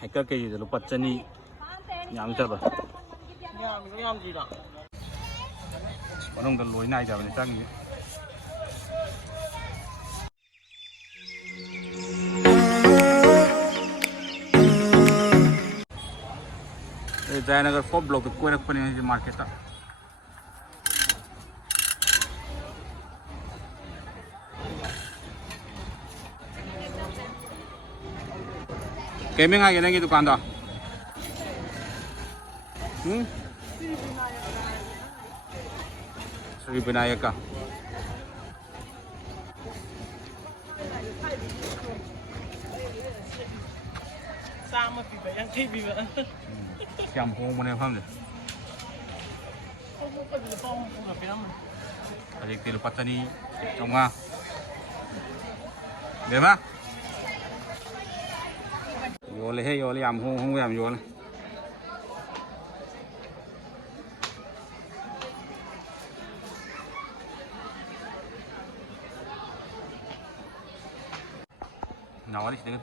ꯍꯩꯀꯔ ꯀꯦꯖꯤꯗ ꯂꯨꯄꯥ 200 ꯌꯥꯝ ꯆꯠꯄ ꯌꯥꯝꯗ꯭ꯔꯤꯗ ꯃꯅꯨꯡꯗ ꯂꯣꯏ ꯅꯥꯏꯗꯕꯅꯤ ꯆꯪꯉꯤ जयनगर 4 ब्लॉक कोयरकपने मार्केट केमिंग आगे नंगी दुकान दा श्री विनायक का क्या होंग बने फंदे अरे किलो 200 चौंगा देवा योले है योले याम होंग याम योले नावाली से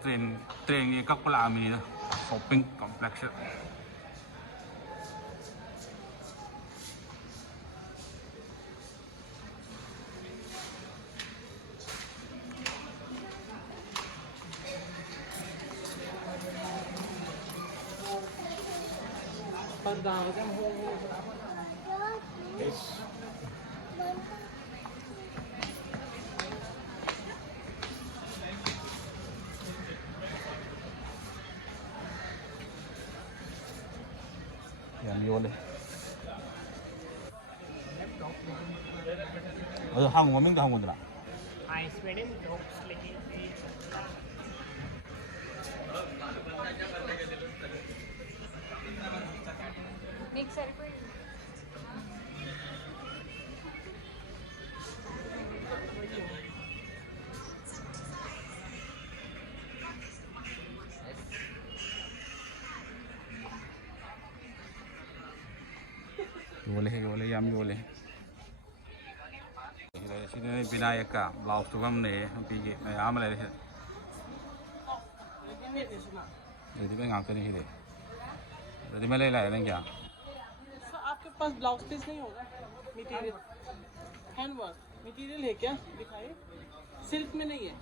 ट्रेन ये कपड़ा आमी ना शॉपिंग कॉम्प्लेक्स 요래. 한국 명도 한국들아. आइसक्रीम ड्रॉप्स लेके मिक्सर पे योले याम योले विनायक का ब्लाउज तो हम ने पीके याम ले रहे रेडी में आते नहीं थे रेडी में ले लाए ना क्या आपके पास ब्लाउज पीस नहीं होगा मटेरियल हैंडवर्क मटेरियल है क्या दिखाइए सिल्क में नहीं है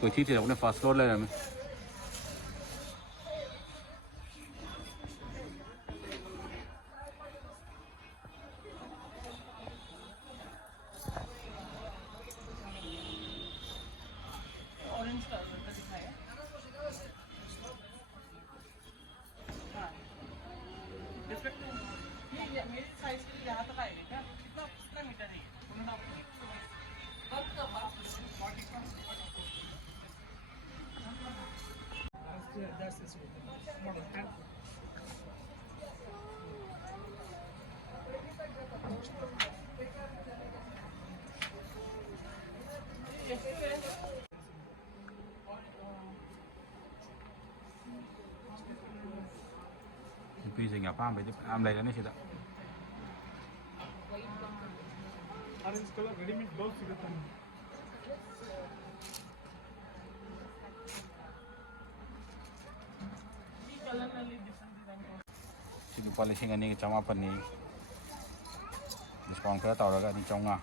कोई चीज़ है अपने फर्स्ट फ्लोर ले रहे हैं ऑरेंज कलर का दिखाया ये मेरी साइज के लिए यहाँ तक आएगा क्या कितना मीटर है Phi gì ngập am này là nó sẽ orange colour readymade blouse सिगुತ್ತೆ ಈ ಕಲರ್ ನಲ್ಲಿ ಡಿಫರೆಂಟ್ ಇದೆ lupa 1,500 ni diskon khá tàu ra ni trong à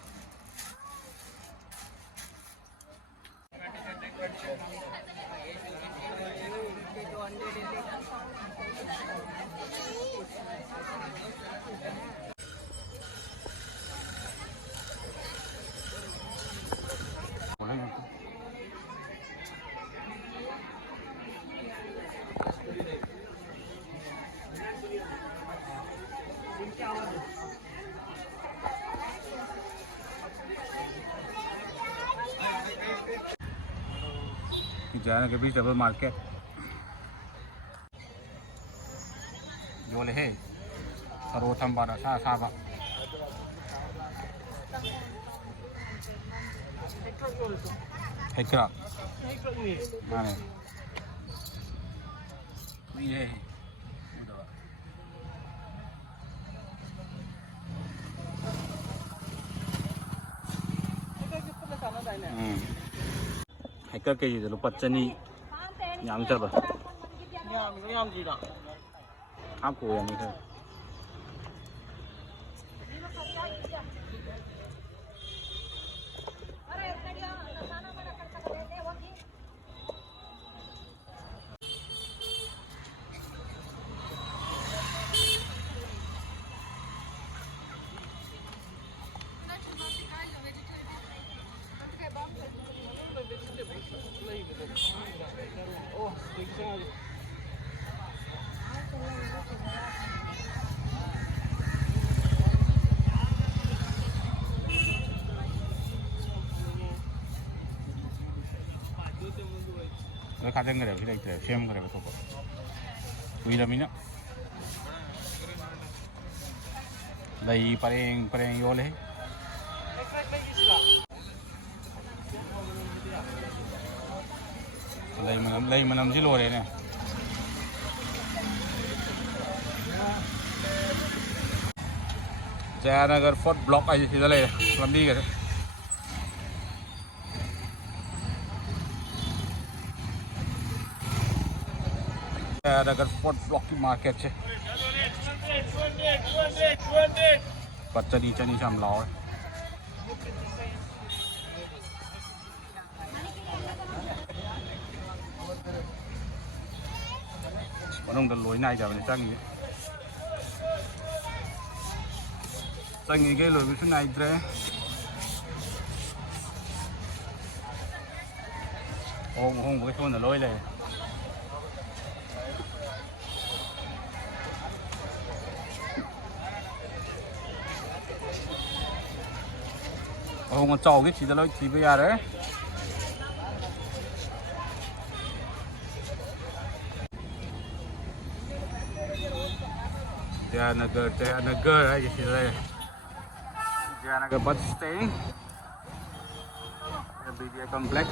जाना के बीच डबल मार्केट जो ले है सरोथम बारा सा साबा हेकरा माने ये हेकर केजी लो 200 Nhắm chật rồi. Nhà mình có nhầm gì đâu. Áp của em đi thôi. Oh, देखिए Nó khá chân người đẹp, cái này xem người đẹp thuộc. Vì là mình á. Đây pareng vô lấy. Đây mà nằm dưới lô đây nè. Jayanagar Fort Block aja sih đây, làm đi kìa. Jayanagar Fort Block की market છે. बच्चा नीचे हम लाओ है. Orang dah lối này giờ mình trang gì? Trang gì cái lối bên này thế? Không có cái thôn là lối này. Không có trâu cái chỉ là lối chỉ bây giờ đấy. Jayanagar aja sih saya. Jayanagar bus stay. BDI complex.